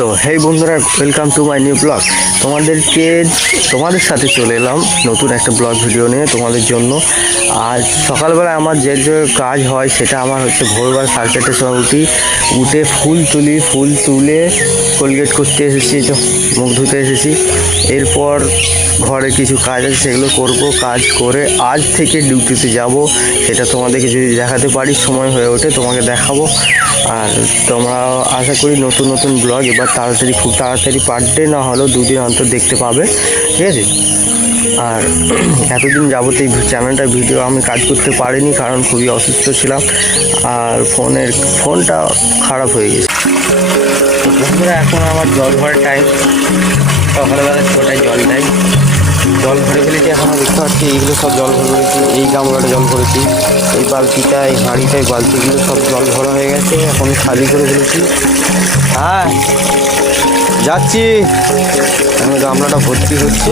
তো হেই বন্ধুরা, welcome to my new blog. তোমাদের সাথে চলে এলাম নতুন একটা ব্লগ ভিডিও নিয়ে তোমাদের জন্য। আজ সকালবেলা আমার যে কাজ হয় সেটা আমার হচ্ছে ভোরবেলা 4:30টার সময় উঠে ফুল তুলে কোলগেট করতে এসেছি, মুখ ধুতে এসেছি। এরপর ঘরে কিছু কাজ আছে, সেগুলো করব। কাজ করে আজ থেকে ডিউটিতে যাব, সেটা তোমাদেরকে যদি দেখাতে পারি, সময় হয়ে ওঠে তোমাকে দেখাবো। আর তোমরা আশা করি নতুন নতুন ব্লগ এবার খুব তাড়াতাড়ি পার ডে না হলেও 2 দিন অন্তর দেখতে পাবে, ঠিক আছে? আর এতদিন যাবত এই চ্যানেলটা ভিডিও আমি কাজ করতে পারিনি, কারণ খুবই অসুস্থ ছিলাম আর ফোনটা খারাপ হয়ে গেছে। বন্ধুরা, এখন আমার জল ভরার টাইম। সকালবেলা 6টায় জল ভরে ফেলেছি। এখনও দেখতে পাচ্ছি এইগুলো সব জল ভরে ফেলেছি। এই গামলাটা জল ভরেছি, এই বালতিটা, এই হাঁড়িটা, এই বালতিগুলো সব জল ভরা হয়ে গেছে। এখন খালি করে ফেলেছি। হ্যাঁ, যাচ্ছি। এখন গামলাটা ভর্তি হচ্ছে,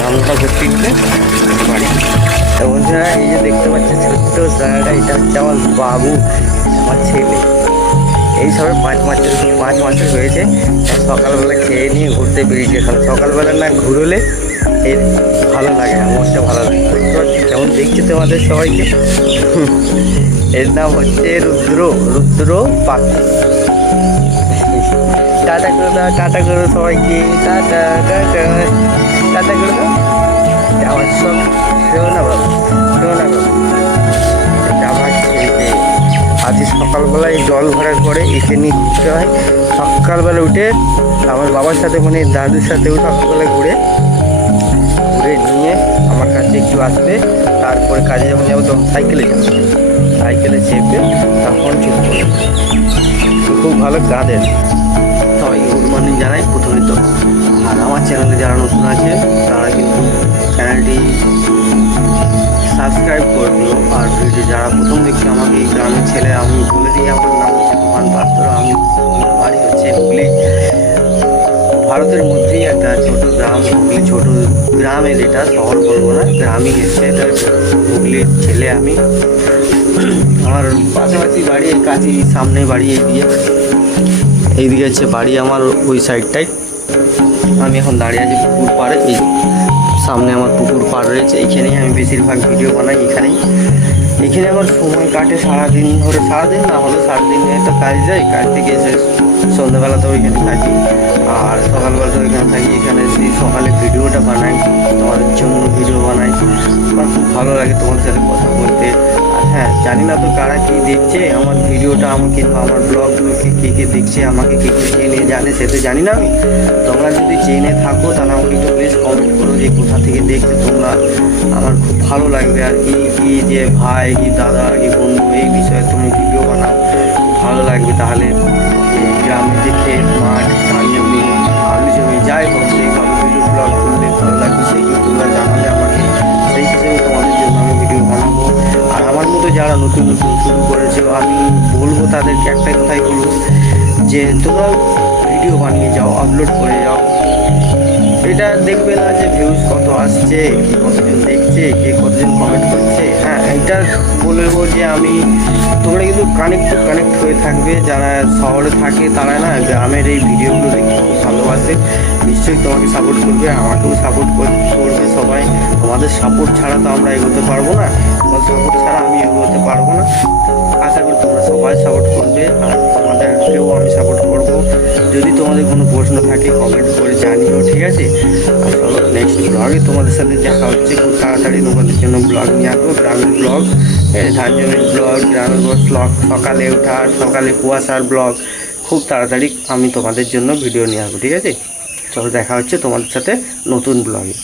গামলাটা ভর্তি হলে বাড়ি। বন্ধুরা, এই যে দেখতে পাচ্ছি ছোট্ট জায়গাটা, এটা হচ্ছে আমার বাবু, আমার ছেলে। এই সবে 5 মাসের হয়েছে। সকালবেলা খেয়ে নিয়ে ঘুরতে বেরিয়েছে। এখন সকালবেলা না ঘুরলে এর ভালো লাগে না, মনটা ভালো লাগে। কেমন দেখছি তোমাদের সবাইকে। এর নাম হচ্ছে রুদ্র পাখি। টাটা করে দাও সবাইকে, টাটা করে দাও। আমার সব শোনো না বাবু, আমার ছেলে। আজ সকালবেলায় জল ভরার পরে এসে নিয়ে ঘুরতে হয়। সকালবেলা উঠে আমার বাবার সাথে, মানে দাদুর সাথেও সকালবেলা ঘুরে নিয়ে আমার কাছে একটু আসবে। তারপরে কাজে যখন যাবো তখন সাইকেলে চেপে তখন চলবে। খুব ভালো গাদের। সবাইকে গুড মর্নিং জানাই প্রথমে তো। আর আমার চ্যানেলে যারা নতুন আছে তারা কিন্তু চ্যানেলটি সাবস্ক্রাইব করে দিও। আর ভিডিও যারা প্রথম দেখছে, আমাকে এই গ্রামের ছেলে, আমি বলে দিই, আমার নাম হচ্ছে তুফান পাত্র। আমি বাড়ি হচ্ছে হুগলি। ভারতের মধ্যেই একটা ছোট গ্রাম, হুগলি। ছোট গ্রামের, এটা শহর বলবো না, গ্রামই এসছে। এটা হুগলির ছেলে আমি। আমার পাশাপাশি বাড়ি, এই কাছে সামনে বাড়ি, এইদিকে হচ্ছে বাড়ি আমার, ওই সাইডটাই। আমি এখন দাঁড়িয়ে আছি পুকুর পাড়ে। এই সামনে আমার পুকুর পাড় রয়েছে, এইখানেই আমি বেশিরভাগ ভিডিও বানাই। এখানে আমার সময় কাটে সারাদিন ধরে। সারাদিন না হলে 7 দিন একটা কাজ যাই, কাজ থেকে এসে সন্ধ্যাবেলা তো ওইখানে থাকি, আর সকালবেলা তো ওইখানে থাকি। এখানে সেই সকালে ভিডিওটা বানাই, তোমাদের জন্য ভিডিও বানাই। আমার খুব ভালো লাগে তোমাদের সাথে কথা বলতে। আর হ্যাঁ, জানি না তো কারা কী দেখছে আমার ভিডিওটা, আমাকে আমার ব্লগগুলোকে কে দেখছে, আমাকে কে চেনে জানে, সেটা জানি না আমি। তোমরা যদি চেনে থাকো তাহলে আমাকে একটু প্লিজ কমেন্ট করো যে কোথা থেকে দেখতে তোমরা। আমার খুব ভালো লাগবে। আর কি যে ভাই, কি দাদা, কি বন্ধু, এই বিষয়ে তুমি ভিডিও বানাও, খুব ভালো লাগবে। তাহলে গ্রামের যে ক্ষেত, মাঠ, আলু জমি যাই হোক, সেইভাবে ভিডিও ব্লগ করলে ভালো লাগবে। সেইগুলো তোমরা জানালে আমাকে, সেই হিসেবে তোমাদের জন্য আমি ভিডিও বানাবো। আর আমার মতো যারা নতুন শুরু করেছে, আমি বলবো তাদেরকে একটাই কথাই বলবো, যে তোমরা ভিডিও বানিয়ে যাও, আপলোড করে যাও। এটা দেখবে না যে ভিউজ কত আসছে, কি কতজন দেখছে, কে কতজন কমেন্ট করছে। হ্যাঁ, এটা বলবো যে তোমরা কিন্তু কানেক্ট হয়ে থাকবে। যারা শহরে থাকে তারা না গ্রামের এই ভিডিওগুলো দেখতে খুব ভালোবাসে। নিশ্চয়ই তোমাকে সাপোর্ট করবে, আমাকেও সাপোর্ট করবে সবাই। তোমাদের সাপোর্ট ছাড়া তো আমরা এগোতে পারবো না, তোমার সাপোর্ট ছাড়া আমি এগোতে পারবো না। আশা করি তোমরা সবাই সাপোর্ট করবে, আর তোমাদেরকেও আমি সাপোর্ট করবো। যদি তোমাদের কোনো প্রশ্ন থাকে কমেন্ট করে জানিও, ঠিক আছে? আর চলো নেক্সট ব্লগে তোমাদের সাথে দেখা হচ্ছে। খুব তাড়াতাড়ি তোমাদের জন্য ব্লগ নিয়ে আসবো, গ্রামের ব্লগ, ধান জমির ব্লগ, গ্রামের ব্লগ, সকালে ওঠার, সকালে কুয়াশার ব্লগ। খুব তাড়াতাড়ি আমি তোমাদের জন্য ভিডিও নিয়ে আসবো, ঠিক আছে? চলো দেখা হচ্ছে তোমাদের সাথে নতুন ব্লগে।